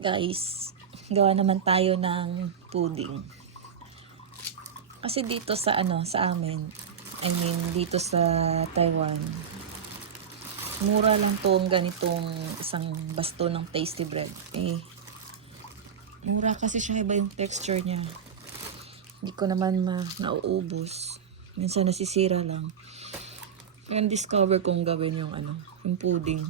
Guys, gawa naman tayo ng pudding. Kasi dito sa sa amin, dito sa Taiwan, mura lang tong ganitong isang basto ng tasty bread. Mura kasi siya, iba yung texture niya. Hindi ko naman nauubos. Minsan nasisira lang. Kaya discover kong gawin yung yung pudding.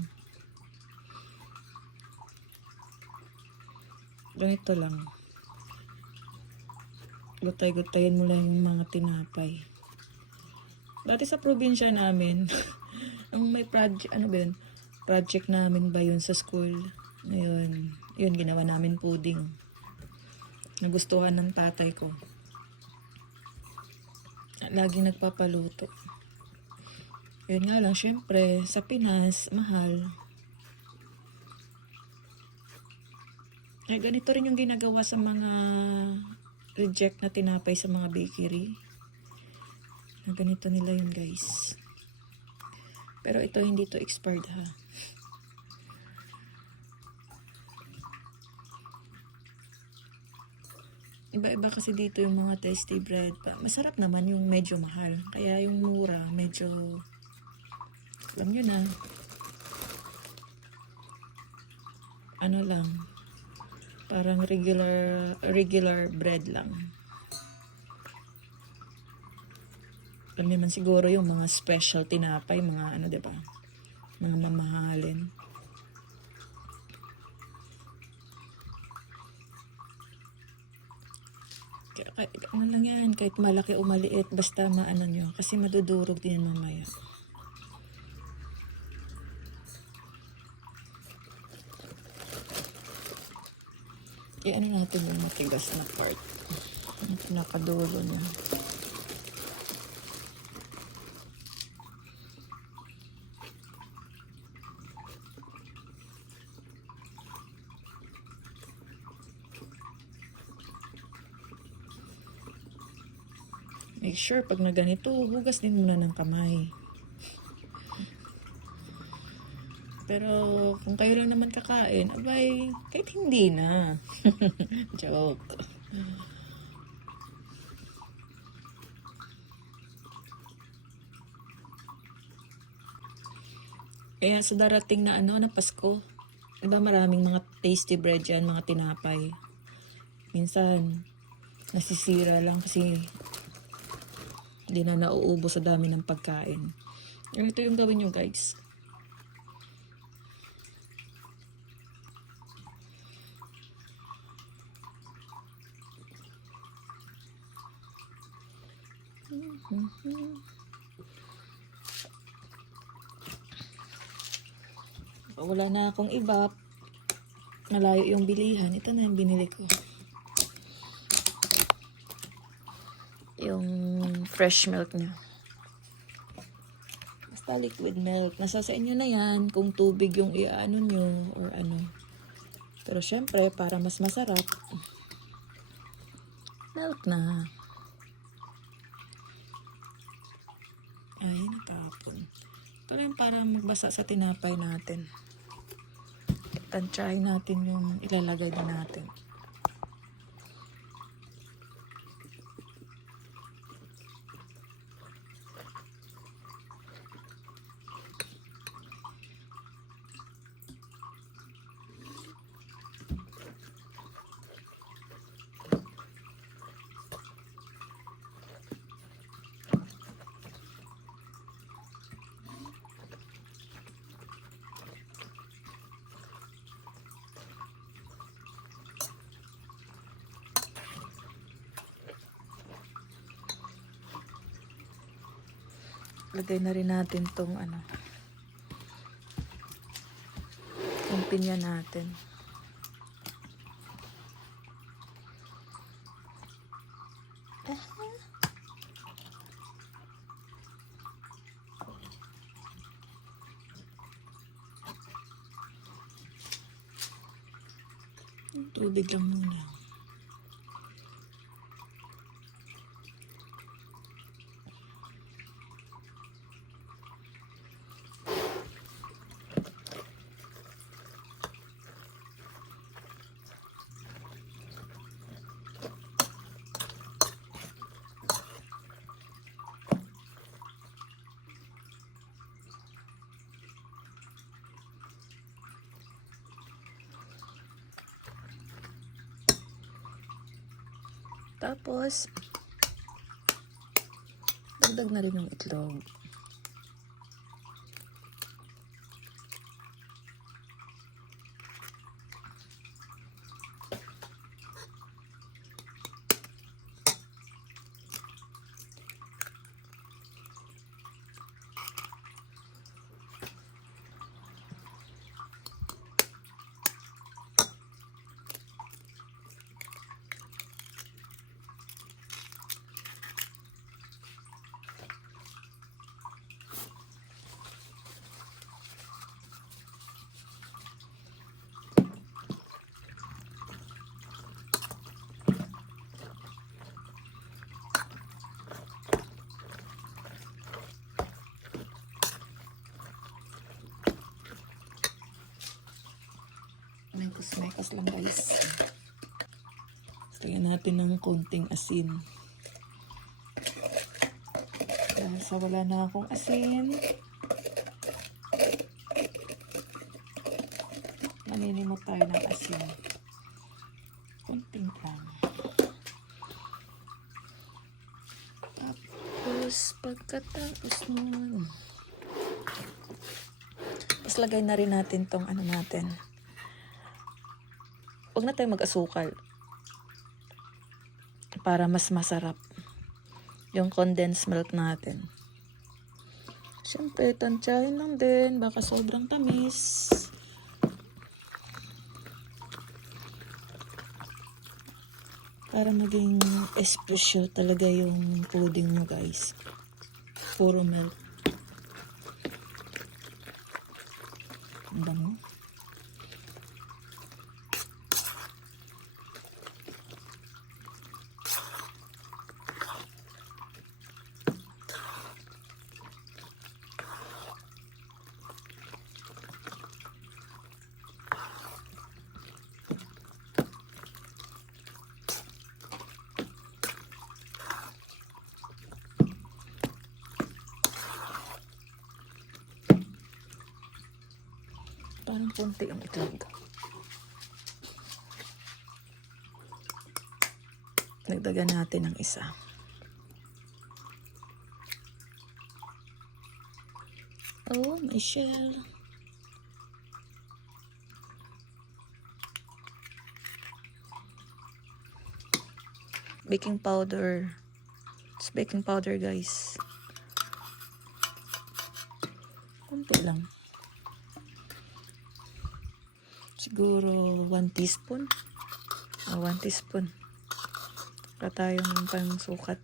Ganito lang. Gutay-gutayin mo lang yung mga tinapay. Dati sa probinsya namin, ang may project, project namin ba yun sa school. Ayun, yun ginawa namin pudding. Nagustuhan ng tatay ko. Laging nagpapaluto. Yun nga lang, syempre, sa Pinas, mahal. Ganito rin yung ginagawa sa mga reject na tinapay sa mga bakery. Ganito nila yun, guys. Pero ito, hindi to expired, ha. Iba-iba kasi dito yung mga tasty bread. Masarap naman yung medyo mahal. Kaya yung mura, medyo, alam nyo na, lang, parang regular bread lang. Alam naman siguro yung mga special tinapay, mga diba? Mga mamahalin. Kahit lang yan, kahit malaki o maliit, basta nyo, kasi madudurog din mamaya. Natin yung matigas na part. Yung pinakadulo niya. Make sure pag na ganito, hugas din muna ng kamay. Pero kung kayo lang naman kakain, abay, kahit hindi na. Joke. Kaya sa darating na na Pasko, diba maraming mga tasty bread yan, mga tinapay. Minsan, nasisira lang kasi hindi na nauubos sa dami ng pagkain. Ito yung gawin nyo, guys. Wala na akong iba. Nalayo yung bilihan. Ito na yung binili ko. Yung fresh milk niya. Basta liquid milk. Nasa sa inyo na yan kung tubig yung nyo or Pero syempre, para mas masarap, milk na. Ay, natapon. Ito lang para magbasa sa tinapay natin. Tansyahin natin yung ilalagay din natin. Lagay na rin natin tong yung pinya natin. Tubig lang muna. Tapos, dagdag na rin yung itlog. Mekas lang guys. Lagyan natin ng konting asin. Dahil sa wala na akong asin, maninimot tayo ng asin. Konting lang. Tapos, pagkatapos nun, tapos lagay na rin natin tong ano natin. Huwag na tayo mag-asukal para mas masarap yung condensed milk natin. Siyempre, tansyahin lang din. Baka sobrang tamis. Para maging espresso talaga yung pudding mo guys. Puro milk. Ang dami. Parang konti ang itlog. Nagdagan natin ng isa. Oh, may shell. Baking powder. It's baking powder guys. Konti lang. Siguro 1 teaspoon. 1 teaspoon. Para tayong pang sukat.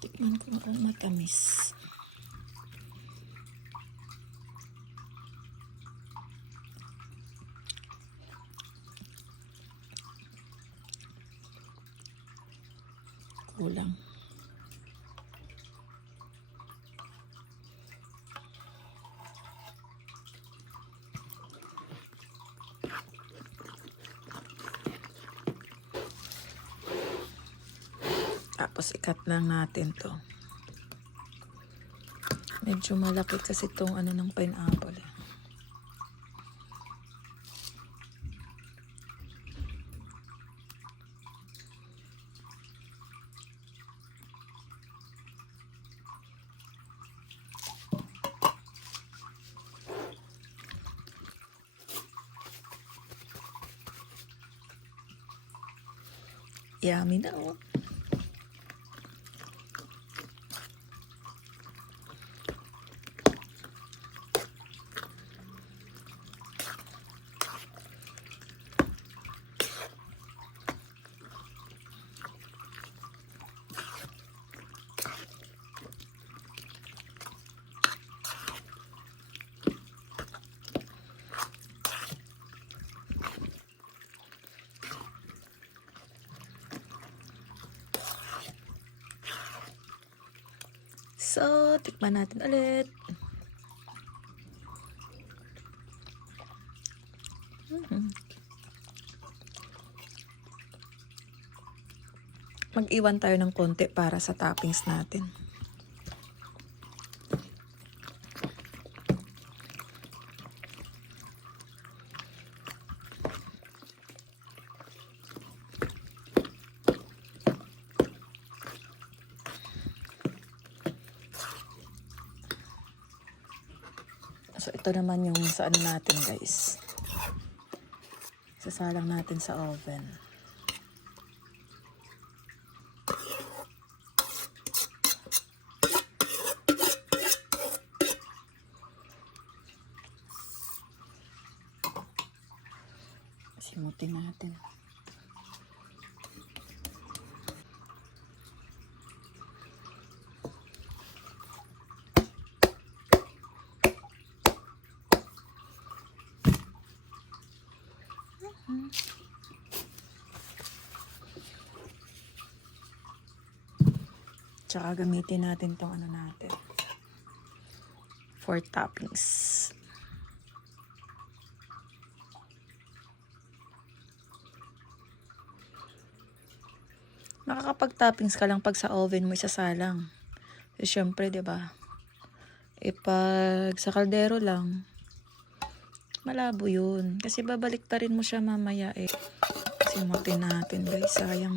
Tikman ko kung matamis. Kulang. Tapos ikat lang natin to. Medyo malaki kasi itong ano ng pineapple. Yummy na oh. So, tikman natin ulit. Mag-iwan tayo ng konti para sa toppings natin. So, ito naman yung sa ano natin, guys. Sasalang natin sa oven. Simutin natin. Tsaka gamitin natin tong ano natin. For toppings. Makakapag-toppings ka lang pag sa oven mo isasalang. So, syempre, 'di ba? Pag sa kaldero lang, malabo 'yun. Kasi babalik ta rin mo siya mamaya eh. Simutin natin, guys. Sayang.